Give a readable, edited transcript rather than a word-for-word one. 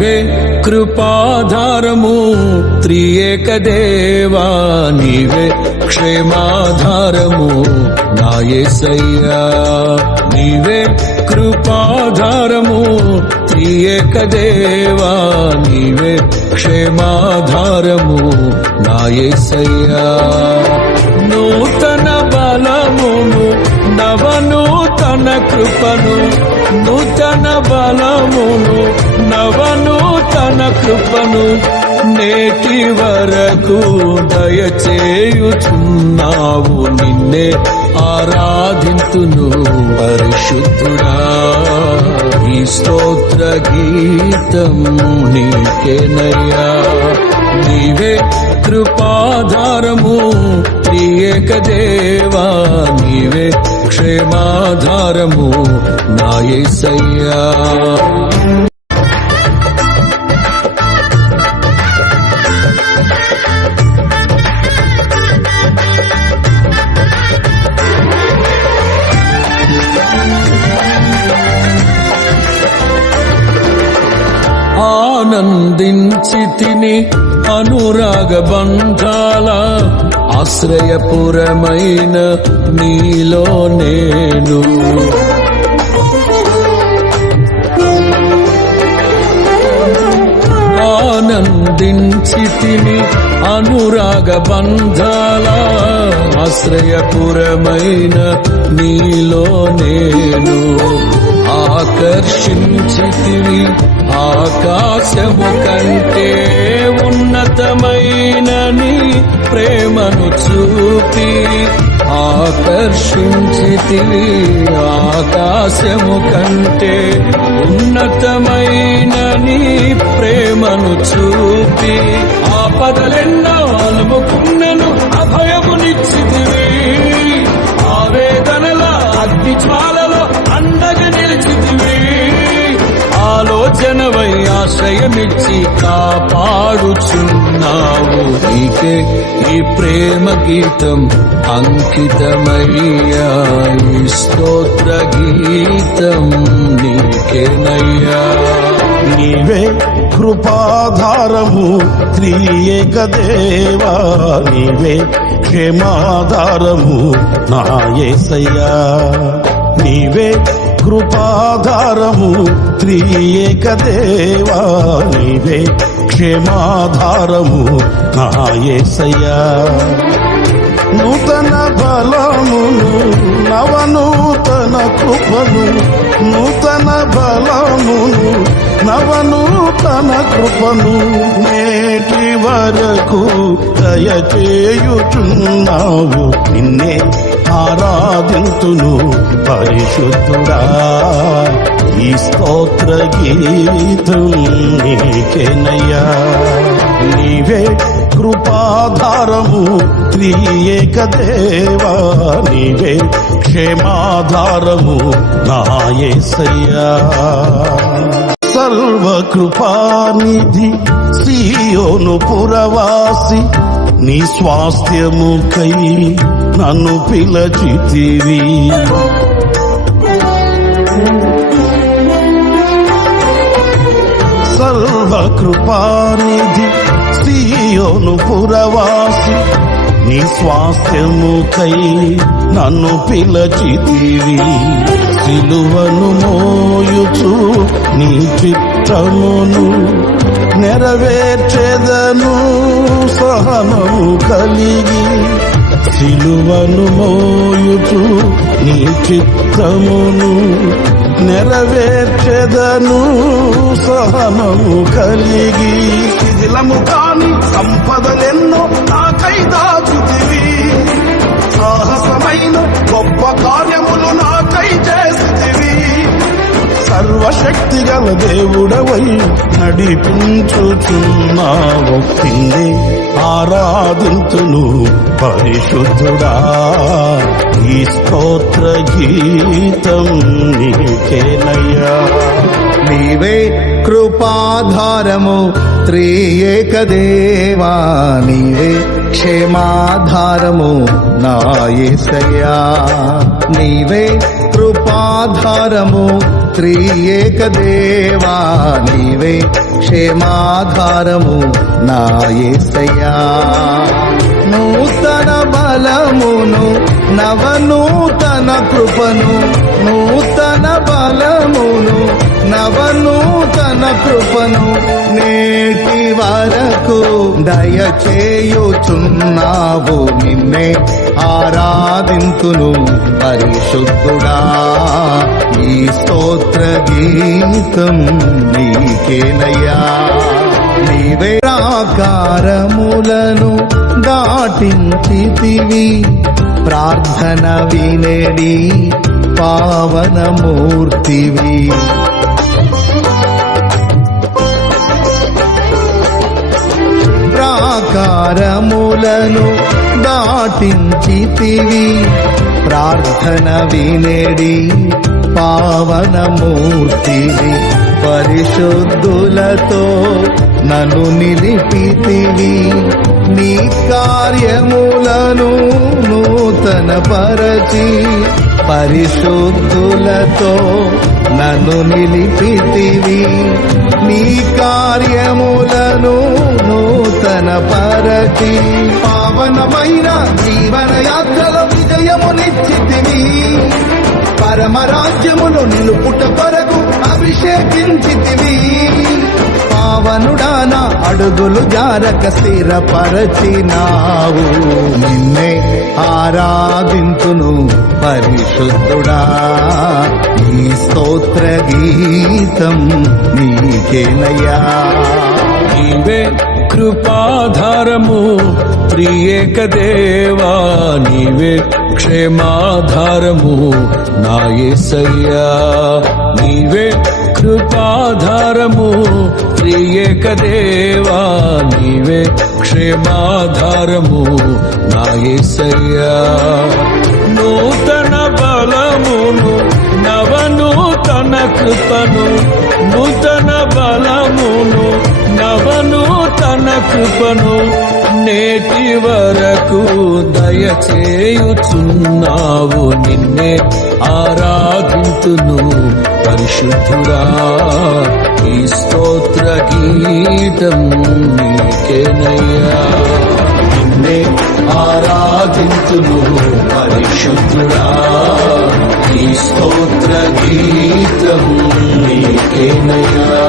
నీవే కృపాధారము త్రియేక దేవా, నీవే క్షేమాధారము నా యేసయ్యా. నీవే కృపాధారము త్రియేక దేవా, నీవే క్షేమాధారము నా యేసయ్యా. నూతన బలమును నవనూతన కృపను, నూతన బలమును నవనూతన కృపను నేటి వరకు దయచేయుచున్నావు. నిన్నే ఆరాధింతును పరిశుద్ధుడా. ఈ స్తోత్ర గీతం నీకేనయ్యా. నీవే కృపాధారము త్రియేక దేవా, నీవే క్షేమాధారము నా యేసయ్యా. ఆనందించితిని అనురాగ బంధాల ఆశ్రయపురమైన నీలో నేను. ఆనందించితిని అనురాగ బంధాల ఆశ్రయపురమైన నీలో నేను. ఆకర్షించితివి ఆకాశము కంటే ఉన్నతమైన నీ ప్రేమను చూపి. ఆకర్షించితివి ఆకాశము కంటే ఉన్నతమైన నీ ప్రేమను చూపి. ఆపదలెన్నో అలుముకున్నను అభయమునిచ్చితివి. ఆవేదనల అగ్ని జ్వాలలో అండగా నిలిచితివి. ఆలోచనవై ఆశ్రయమిచ్చి కాపాడుచున్నావు. నీకే ఈ ప్రేమ గీతం అంకితమయ్యా. ఈ స్తోత్ర గీతం నీకేనయ్యా. నీవే కృపాధారము త్రియేక దేవా, నీవే క్షేమాధారము నా యేసయ్యా. నీవే కృపాధారము త్రియేక దేవా, నీవే క్షేమాధారము నా యేసయ్యా. నూతన బలమును నవనూతన కృపను, నూతన బలమును నవనూతన కృపను నేటి వరకు దయచేయుచున్నావు. నిన్నే ఆరాధింతును పరిశుద్ధుడా. ఈ స్తోత్ర గీతం నీకేనయ్యా. నీవే కృపాధారము త్రియేక దేవా, నీవే క్షేమాధారము నా యేసయ్యా. సర్వకృపానిధి సీయోను పురవాసి, నీ స్వాస్థ్యముకై నన్ను పిలచితివి. సర్వకృపానిధి సీయోను పురవాసి, నీ స్వాస్థ్యముకై నన్ను పిలచితివి. సిలువను మోయుచు నీ చిత్తమును నెరవేర్చెదను సహనము కలిగి. సిలువను మోయుచు నీ చిత్తమును నెరవేర్చెదను సహనము కలిగి. శిథిలము కాని సంపదలెన్నో నాకై దాచితివి. సాహసమైన గొప్ప కార్యములు నాకై చేసితివి. సర్వశక్తి గల దేవుడవై నడిపించుచున్నావు. నిన్నే ఆరాధింతును పరిశుద్ధుడా. ఈ స్తోత్ర గీతం నీకేనయ్యా. నీవే కృపాధారము త్రియేక దేవా, నీవే క్షేమాధారము నా యేసయ్యా. నీవే కృపాధారము త్రియేక దేవా, నీవే క్షేమాధారము నా యేసయ్యా. నూతన బలమును నవనూతన కృపను, నూతన బలమును నవనూతన కృపను నేటి వరకు దయచేయుచున్నావు. నిన్నే ఆరాధింతును పరిశుద్ధుడా. ఈ స్తోత్ర గీతం నీకేనయ్యా. నీవే ప్రాకారములను దాటించితివి, ప్రార్థన వినేడి పావనమూర్తివి. ప్రాకారములను దాటించితివి, ప్రార్థన వినేడి పావనమూర్తివి. పరిశుద్ధులతో నన్ను నిలిపితివి, నీ కార్యములను నూతన పరచి. పరిశుద్ధులతో నన్ను నిలిపితివి, నీ కార్యములను నూతన పరచి. పావనమైన జీవన యాత్రల విజయమునిచ్చితివి, పరమరాజ్యమును నిలుపుట కొరకు అభిషేకించితివి. పావనుడాన అడుగులు జారక స్థిరపరచినావు. నిన్నే ఆరాధింతును పరిశుద్ధుడా. ఈ స్తోత్ర గీతం నీకేనయ్యా. నీవే కృపాధారము త్రియేక దేవా, నీవే క్షేమాధారము నా యేసయ్యా. నీవే కృపాధారము త్రియేక దేవా, నీవే క్షేమాధారము నా యేసయ్యా. నూతన బలమును నవనూతన కృపను, నూతన బలమును నవనూతన కృపను నేటి వరకు దయచేయుచున్నావు. నిన్నే ఆరాధింతును పరిశుద్ధుడా. ఈ స్తోత్ర గీతం నీకేనయ్యా. నిన్నే ఆరాధింతును పరిశుద్ధుడా. ఈ స్తోత్ర గీతం నీకేనయ్యా.